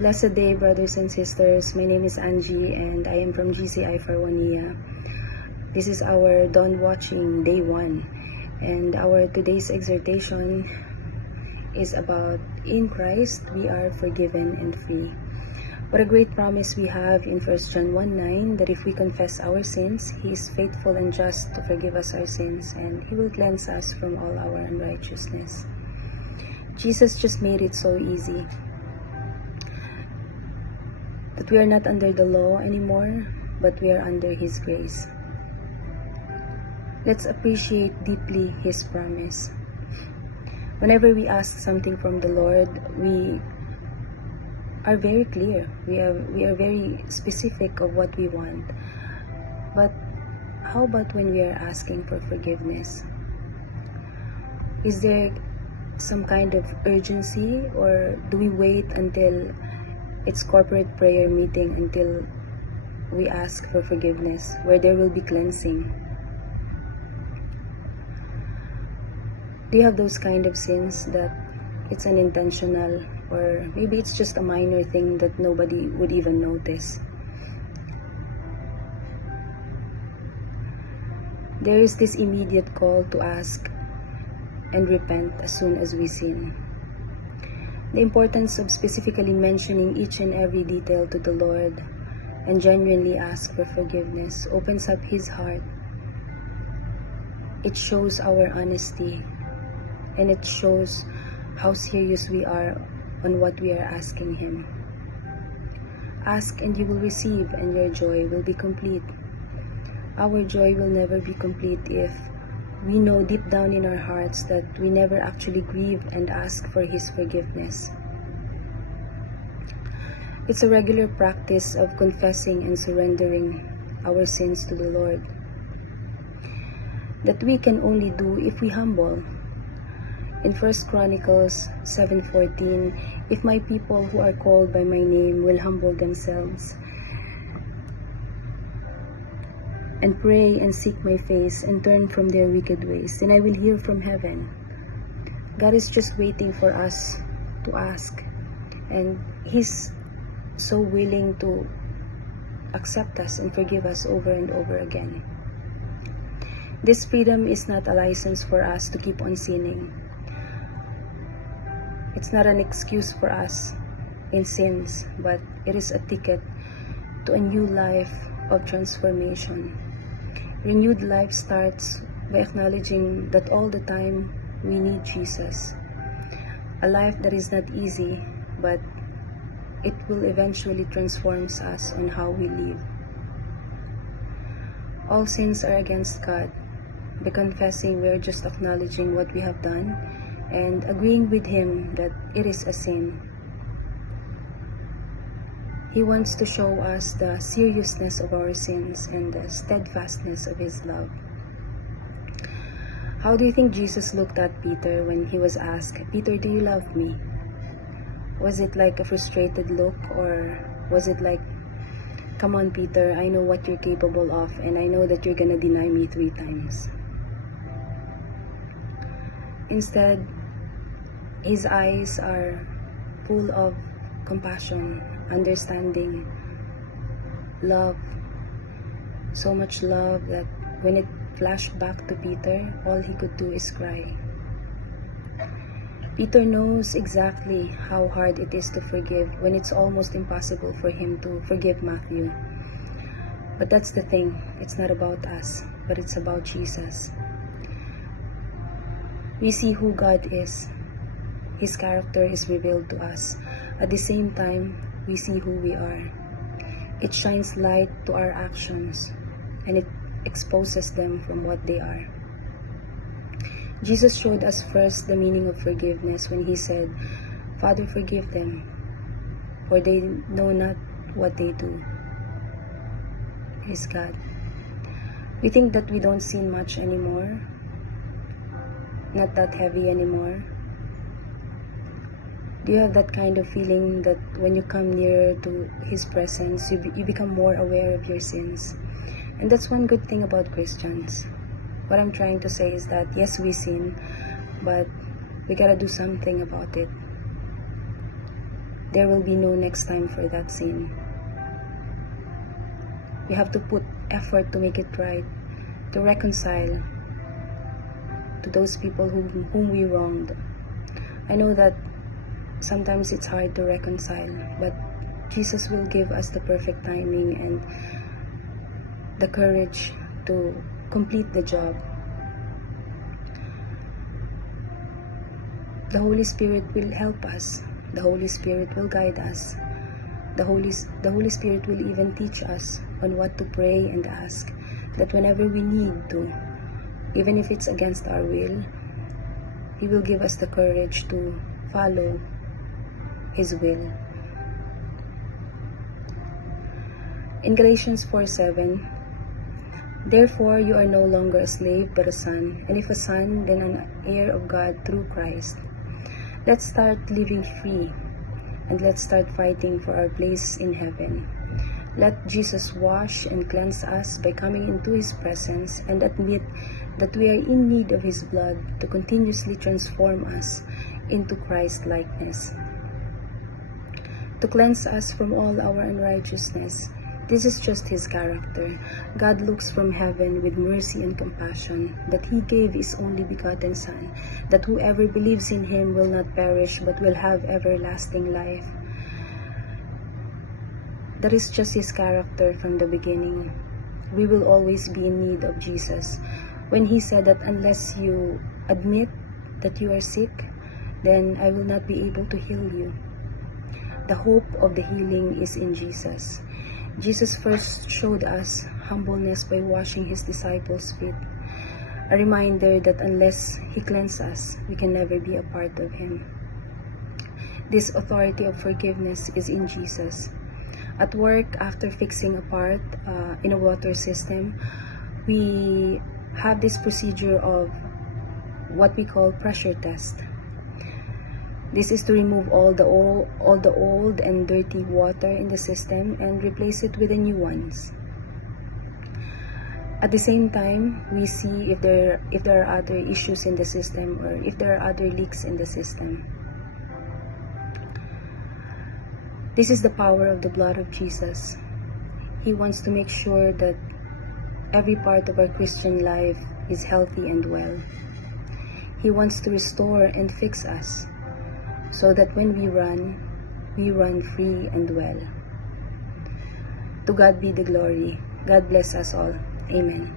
Blessed day, brothers and sisters. My name is Angie and I am from GCI Farwania. This is our dawn watching day 1, and our today's exhortation is about in Christ we are forgiven and free. What a great promise we have in 1 John 1:9 that if we confess our sins, He is faithful and just to forgive us our sins, and He will cleanse us from all our unrighteousness. Jesus just made it so easy. That we are not under the law anymore, but we are under His grace. Let's appreciate deeply His promise. Whenever we ask something from the Lord, we are very clear. We are very specific of what we want. But how about when we are asking for forgiveness? Is there some kind of urgency, or do we wait until it's corporate prayer meeting until we ask for forgiveness, where there will be cleansing? Do you have those kind of sins that it's unintentional, or maybe it's just a minor thing that nobody would even notice? There is this immediate call to ask and repent as soon as we sin. The importance of specifically mentioning each and every detail to the Lord and genuinely ask for forgiveness opens up His heart. It shows our honesty, and it shows how serious we are on what we are asking Him. Ask and you will receive, and your joy will be complete. Our joy will never be complete if we know deep down in our hearts that we never actually grieve and ask for His forgiveness. It's a regular practice of confessing and surrendering our sins to the Lord that we can only do if we humble. In 1 Chronicles 7:14, if my people who are called by my name will humble themselves and pray and seek my face and turn from their wicked ways, then I will hear from heaven. God is just waiting for us to ask, and He's so willing to accept us and forgive us over and over again. This freedom is not a license for us to keep on sinning. It's not an excuse for us in sins, but it is a ticket to a new life of transformation. Renewed life starts by acknowledging that all the time we need Jesus. A life that is not easy, but it will eventually transform us on how we live. All sins are against God. By confessing, we are just acknowledging what we have done and agreeing with Him that it is a sin. He wants to show us the seriousness of our sins and the steadfastness of His love. How do you think Jesus looked at Peter when He was asked, "Peter, do you love me?" Was it like a frustrated look, or was it like, "Come on, Peter, I know what you're capable of, and I know that you're gonna deny me 3 times"? Instead, His eyes are full of compassion, understanding, love. So much love that when it flashed back to Peter, all he could do is cry. Peter knows exactly how hard it is to forgive when it's almost impossible for him to forgive Matthew. But that's the thing, it's not about us, but it's about Jesus. We see who God is. His character is revealed to us. At the same time, we see who we are. It shines light to our actions, and it exposes them from what they are. Jesus showed us first the meaning of forgiveness when He said, "Father, forgive them, for they know not what they do." Praise God. We think that we don't sin much anymore, not that heavy anymore. Do you have that kind of feeling that when you come nearer to His presence, you become more aware of your sins? And that's one good thing about Christians. What I'm trying to say is that, yes, we sin, but we gotta do something about it. there will be no next time for that sin. We have to put effort to make it right, to reconcile to those people whom we wronged. I know that sometimes it's hard to reconcile, but Jesus will give us the perfect timing and the courage to complete the job. The Holy Spirit will help us. The Holy Spirit will guide us. The Holy Spirit will even teach us on what to pray and ask, that whenever we need to, even if it's against our will, He will give us the courage to follow His will. In Galatians 4:7, therefore you are no longer a slave but a son, and if a son, then an heir of God through Christ. Let's start living free, and let's start fighting for our place in heaven. Let Jesus wash and cleanse us by coming into His presence, and admit that we are in need of His blood to continuously transform us into Christ-likeness, to cleanse us from all our unrighteousness. This is just His character. God looks from heaven with mercy and compassion, that He gave His only begotten Son, that whoever believes in Him will not perish but will have everlasting life. That is just His character from the beginning. We will always be in need of Jesus. When He said that unless you admit that you are sick, then I will not be able to heal you. The hope of the healing is in Jesus. Jesus first showed us humbleness by washing His disciples' feet, a reminder that unless He cleanses us, we can never be a part of Him. This authority of forgiveness is in Jesus. At work, after fixing a part in a water system, we have this procedure of what we call pressure test. This is to remove all the old and dirty water in the system and replace it with the new ones. At the same time, we see if there are other issues in the system or if there are other leaks in the system. This is the power of the blood of Jesus. He wants to make sure that every part of our Christian life is healthy and well. He wants to restore and fix us, so that when we run free and well. To God be the glory. God bless us all. Amen.